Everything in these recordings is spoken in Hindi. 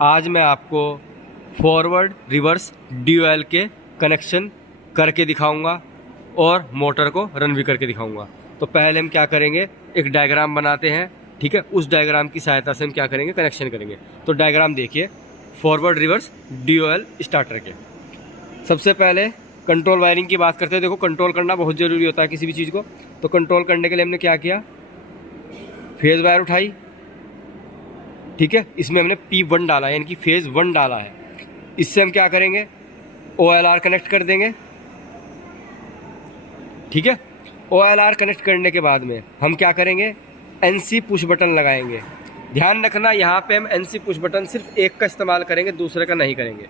आज मैं आपको फॉरवर्ड रिवर्स ड्यूएल के कनेक्शन करके दिखाऊंगा और मोटर को रन भी करके दिखाऊंगा। तो पहले हम क्या करेंगे, एक डायग्राम बनाते हैं, ठीक है। उस डायग्राम की सहायता से हम क्या करेंगे, कनेक्शन करेंगे। तो डायग्राम देखिए, फॉरवर्ड रिवर्स ड्यूएल स्टार्टर के। सबसे पहले कंट्रोल वायरिंग की बात करते हैं। देखो, कंट्रोल करना बहुत ज़रूरी होता है किसी भी चीज़ को। तो कंट्रोल करने के लिए हमने क्या किया, फेज़ वायर उठाई, ठीक है। इसमें हमने P1 डाला, यानी कि फेज़ 1 डाला है। इससे हम क्या करेंगे, OLR कनेक्ट कर देंगे, ठीक है। OLR कनेक्ट करने के बाद में हम क्या करेंगे, NC पुश बटन लगाएंगे। ध्यान रखना, यहाँ पे हम NC पुश बटन सिर्फ एक का इस्तेमाल करेंगे, दूसरे का नहीं करेंगे,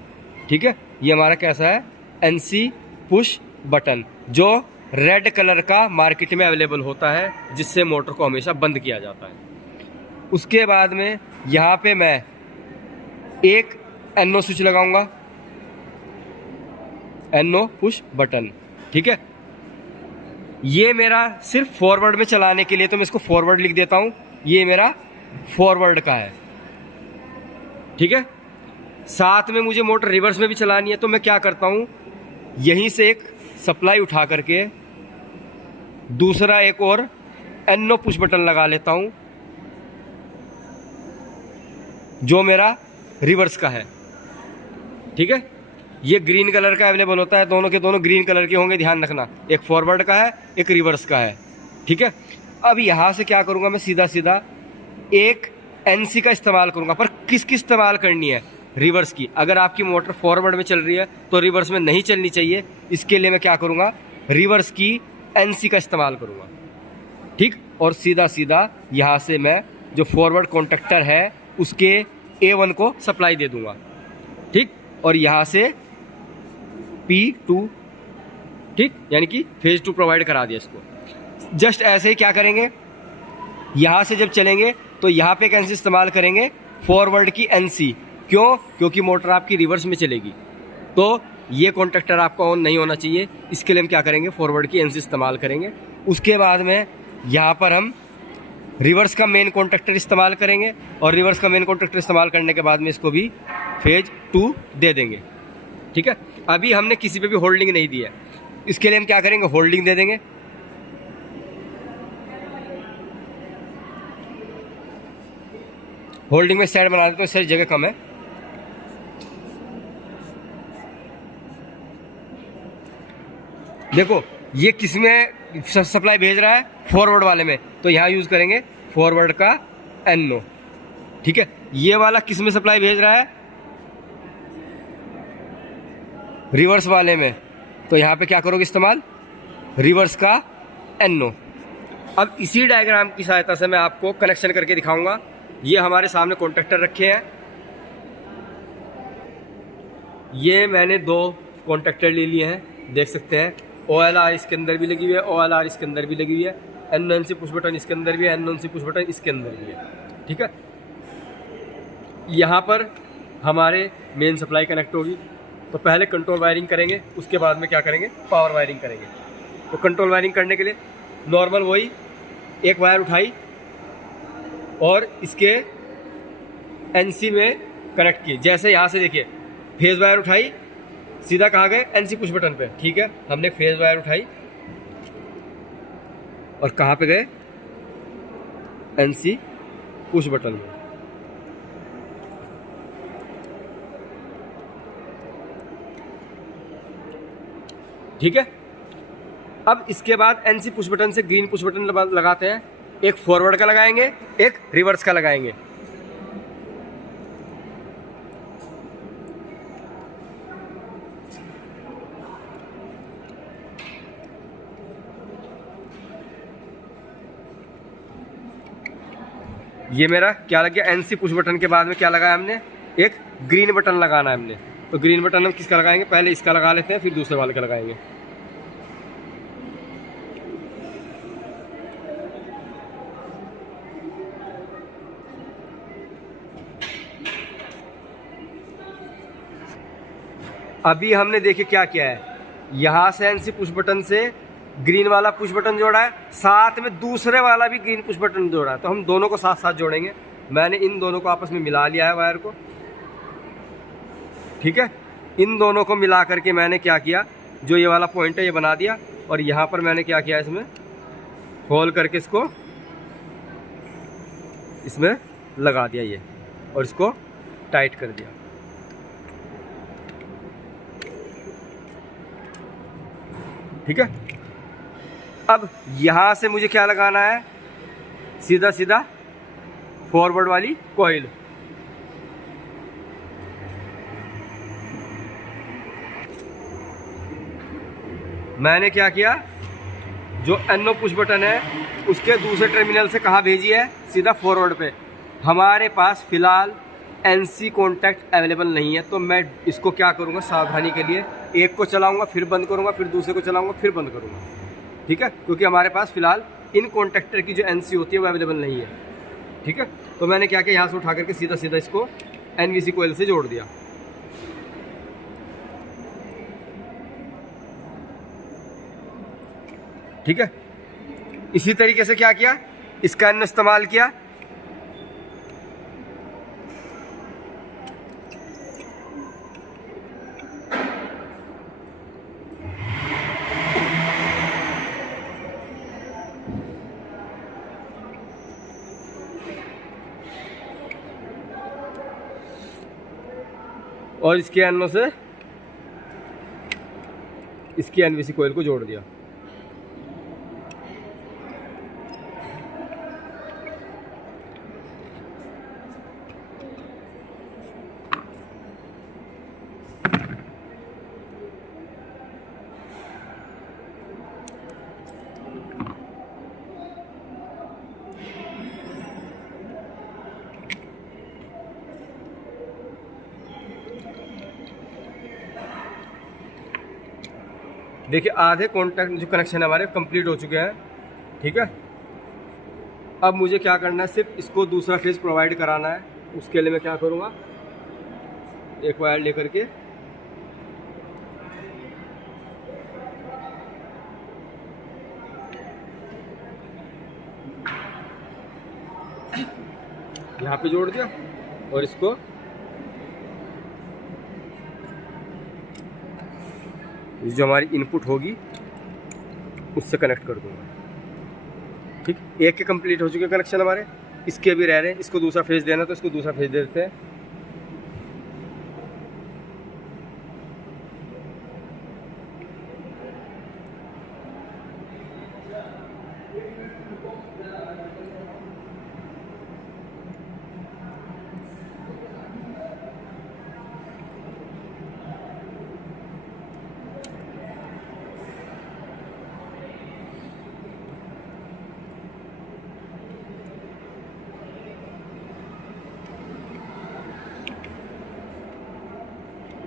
ठीक है। ये हमारा कैसा है, NC पुश बटन, जो रेड कलर का मार्केट में अवेलेबल होता है, जिससे मोटर को हमेशा बंद किया जाता है। उसके बाद में यहाँ पे मैं एक NO स्विच लगाऊंगा, NO पुश बटन, ठीक है। ये मेरा सिर्फ फॉरवर्ड में चलाने के लिए, तो मैं इसको फॉरवर्ड लिख देता हूँ। ये मेरा फॉरवर्ड का है, ठीक है। साथ में मुझे मोटर रिवर्स में भी चलानी है, तो मैं क्या करता हूँ, यहीं से एक सप्लाई उठा करके दूसरा एक और NO पुश बटन लगा लेता हूँ, जो मेरा रिवर्स का है, ठीक है। ये ग्रीन कलर का अवेलेबल होता है, दोनों के दोनों ग्रीन कलर के होंगे, ध्यान रखना। एक फॉरवर्ड का है, एक रिवर्स का है, ठीक है। अब यहाँ से क्या करूँगा, मैं सीधा सीधा एक NC का इस्तेमाल करूँगा। पर किसकी इस्तेमाल करनी है, रिवर्स की। अगर आपकी मोटर फॉरवर्ड में चल रही है तो रिवर्स में नहीं चलनी चाहिए। इसके लिए मैं क्या करूँगा, रिवर्स की NC का इस्तेमाल करूँगा, ठीक। और सीधा सीधा यहाँ से मैं जो फॉरवर्ड कॉन्टैक्टर है उसके A1 को सप्लाई दे दूँगा, ठीक। और यहाँ से P2, ठीक, यानी कि फेज़ 2 प्रोवाइड करा दिया इसको। जस्ट ऐसे ही क्या करेंगे, यहाँ से जब चलेंगे तो यहाँ पे एक NC इस्तेमाल करेंगे, फॉरवर्ड की NC। क्यों, क्योंकि मोटर आपकी रिवर्स में चलेगी, तो ये कॉन्टैक्टर आपका ऑन नहीं होना चाहिए। इसके लिए हम क्या करेंगे, फॉरवर्ड की NC इस्तेमाल करेंगे। उसके बाद में यहाँ पर हम रिवर्स का मेन कॉन्टैक्टर इस्तेमाल करेंगे, और रिवर्स का मेन कॉन्टैक्टर इस्तेमाल करने के बाद में इसको भी फेज 2 दे देंगे, ठीक है। अभी हमने किसी पे भी होल्डिंग नहीं दी है, इसके लिए हम क्या करेंगे, होल्डिंग दे देंगे। होल्डिंग में साइड बना देते हैं, सारी जगह कम है। देखो, ये किस में सप्लाई भेज रहा है, फॉरवर्ड वाले में, तो यहाँ यूज़ करेंगे फॉरवर्ड का NO, ठीक है। ये वाला किस में सप्लाई भेज रहा है, रिवर्स वाले में, तो यहाँ पे क्या करोगे इस्तेमाल, रिवर्स का NO। अब इसी डायग्राम की सहायता से मैं आपको कनेक्शन करके दिखाऊंगा। ये हमारे सामने कॉन्टैक्टर रखे हैं, ये मैंने 2 कॉन्टैक्टर ले लिए हैं, देख सकते हैं। OLR इसके अंदर भी लगी हुई है, OLR इसके अंदर भी लगी हुई है, NC पुश बटन इसके अंदर भी है, NC पुश बटन इसके अंदर भी है, ठीक है। यहाँ पर हमारे मेन सप्लाई कनेक्ट होगी। तो पहले कंट्रोल वायरिंग करेंगे, उसके बाद में क्या करेंगे, पावर वायरिंग करेंगे। तो कंट्रोल वायरिंग करने के लिए नॉर्मल वही एक वायर उठाई और इसके NC में कनेक्ट किए। जैसे यहाँ से देखिए, फेज वायर उठाई, सीधा कहाँ गए, NC पुश बटन पे, ठीक है। हमने फेज वायर उठाई और कहाँ पे गए, NC पुश बटन में, ठीक है। अब इसके बाद NC पुश बटन से ग्रीन पुश बटन लगाते हैं। एक फॉरवर्ड का लगाएंगे, एक रिवर्स का लगाएंगे। ये मेरा क्या लग गया, NC पुश बटन के बाद में क्या लगाया हमने, एक ग्रीन बटन लगाना है हमने। तो ग्रीन बटन हम किसका लगाएंगे, पहले इसका लगा लेते हैं, फिर दूसरे वाले का लगाएंगे। अभी हमने देखिए क्या किया है, यहाँ से NC पुश बटन से ग्रीन वाला पुश बटन जोड़ा है, साथ में दूसरे वाला भी ग्रीन पुश बटन जोड़ा है। तो हम दोनों को साथ साथ जोड़ेंगे। मैंने इन दोनों को आपस में मिला लिया है वायर को, ठीक है। इन दोनों को मिला करके मैंने क्या किया, जो ये वाला पॉइंट है ये बना दिया, और यहाँ पर मैंने क्या किया, इसमें होल करके इसमें लगा दिया ये, और इसको टाइट कर दिया। ठीक है। अब यहाँ से मुझे क्या लगाना है, सीधा सीधा फॉरवर्ड वाली कॉइल। मैंने क्या किया, जो NO पुश बटन है उसके दूसरे टर्मिनल से कहाँ भेजी है, सीधा फॉरवर्ड पे। हमारे पास फ़िलहाल NC कॉन्टैक्ट अवेलेबल नहीं है, तो मैं इसको क्या करूँगा, सावधानी के लिए एक को चलाऊँगा, फिर बंद करूँगा, फिर दूसरे को चलाऊँगा, फिर बंद करूँगा। ठीक है, क्योंकि हमारे पास फ़िलहाल इन कॉन्टैक्टर की जो NC होती है वो अवेलेबल नहीं है। ठीक है, तो मैंने क्या किया, यहाँ से उठा करके सीधा सीधा इसको NVC कोयल से जोड़ दिया। ठीक है, इसी तरीके से क्या किया, इसका NO इस्तेमाल किया। और इसके NO से इसकी NVC कोयल को जोड़ दिया। देखिए, आधे कॉन्टैक्ट जो कनेक्शन हमारे कंप्लीट हो चुके हैं। ठीक है, अब मुझे क्या करना है, सिर्फ इसको दूसरा फेज प्रोवाइड कराना है। उसके लिए मैं क्या करूँगा, एक वायर लेकर के यहाँ पे जोड़ दिया, और इसको जो हमारी इनपुट होगी उससे कनेक्ट कर दूंगा। ठीक, एक के कंप्लीट हो चुके कनेक्शन हमारे, इसके भी रह रहे हैं। इसको दूसरा फेज देना तो इसको दूसरा फेज दे देते हैं।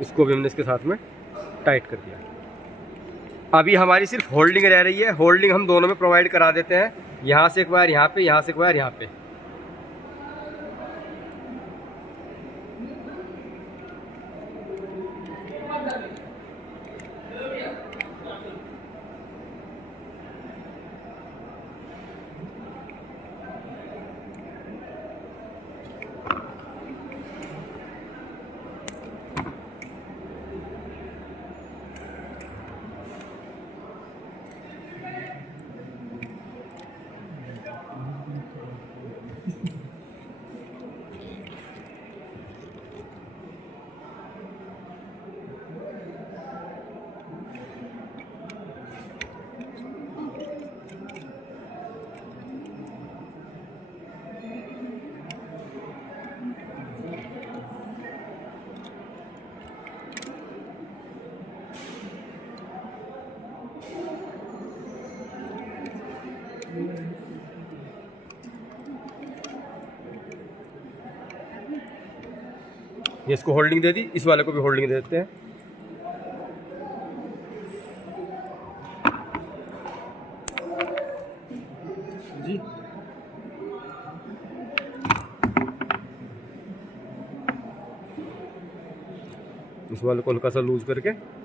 इसको भी हमने इसके साथ में टाइट कर दिया। अभी हमारी सिर्फ होल्डिंग रह रही है। होल्डिंग हम दोनों में प्रोवाइड करा देते हैं, यहाँ से एक वायर यहाँ पे, यहाँ से एक वायर यहाँ पे। ये इसको होल्डिंग दे दी, इस वाले को भी होल्डिंग दे देते हैं। जी, इस वाले को हल्का सा लूज करके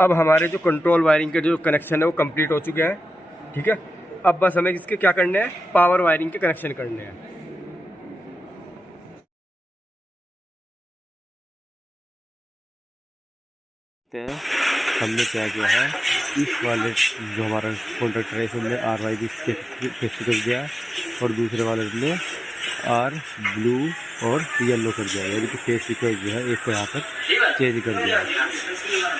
अब हमारे जो कंट्रोल वायरिंग के जो कनेक्शन है वो कंप्लीट हो चुके हैं, ठीक है। अब बस हमें इसके क्या करने हैं, पावर वायरिंग के कनेक्शन करने हैं। हमने क्या किया है, इस वाले जो हमारा कॉन्ट्रैक्टर है इसमें RYB फिक्स कर दिया और दूसरे वाले में R ब्लू और येलो कर दिया, यानी कि फेस सीक्वेंस जो है एक को यहाँ पर चेंज कर दिया है,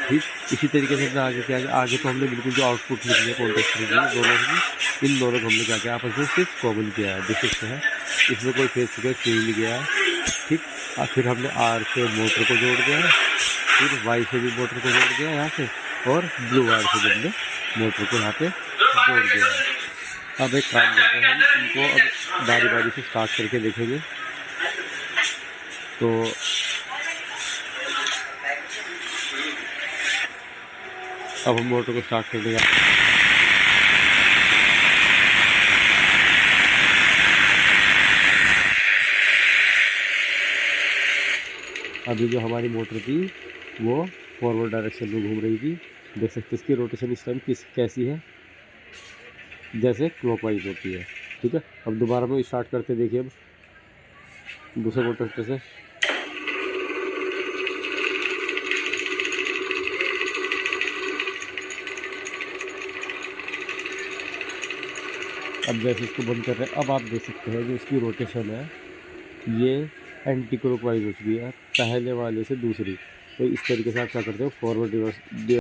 ठीक। इसी तरीके से आगे क्या, आगे तो हमने बिल्कुल जो आउटपुट निकले कॉन्ट्रैक्टर के दोनों की, इन दोनों को हमने क्या किया, आपस में सिर्फ कॉमन किया है, देख सकते हैं इसमें कोई फेस सीक्वेंस चेंज नहीं गया है, ठीक। और फिर हमने R से मोटर को जोड़ दिया है, फिर Y से भी मोटर को जोड़ दिया यहाँ से, और ब्लू वायर से हमने मोटर को यहाँ पे जोड़ दिया है। अब एक काम करते हैं, हम इनको अब बारी बारी से स्टार्ट करके देखेंगे। तो अब हम मोटर को स्टार्ट कर देंगे। अभी जो हमारी मोटर थी वो फॉरवर्ड डायरेक्शन में घूम रही थी, देख सकते इसकी रोटेशन इस टाइम कैसी है, जैसे क्लॉकवाइज होती है, ठीक है। अब दोबारा में स्टार्ट करते देखिए, अब दूसरे मोटर से अब जैसे इसको बंद कर रहे हैं, अब आप देख सकते हैं जो इसकी रोटेशन है ये एंटी क्लॉकवाइज हो चुकी है पहले वाले से दूसरी। तो इस तरीके से आप क्या करते हो, फॉरवर्ड रिवर्स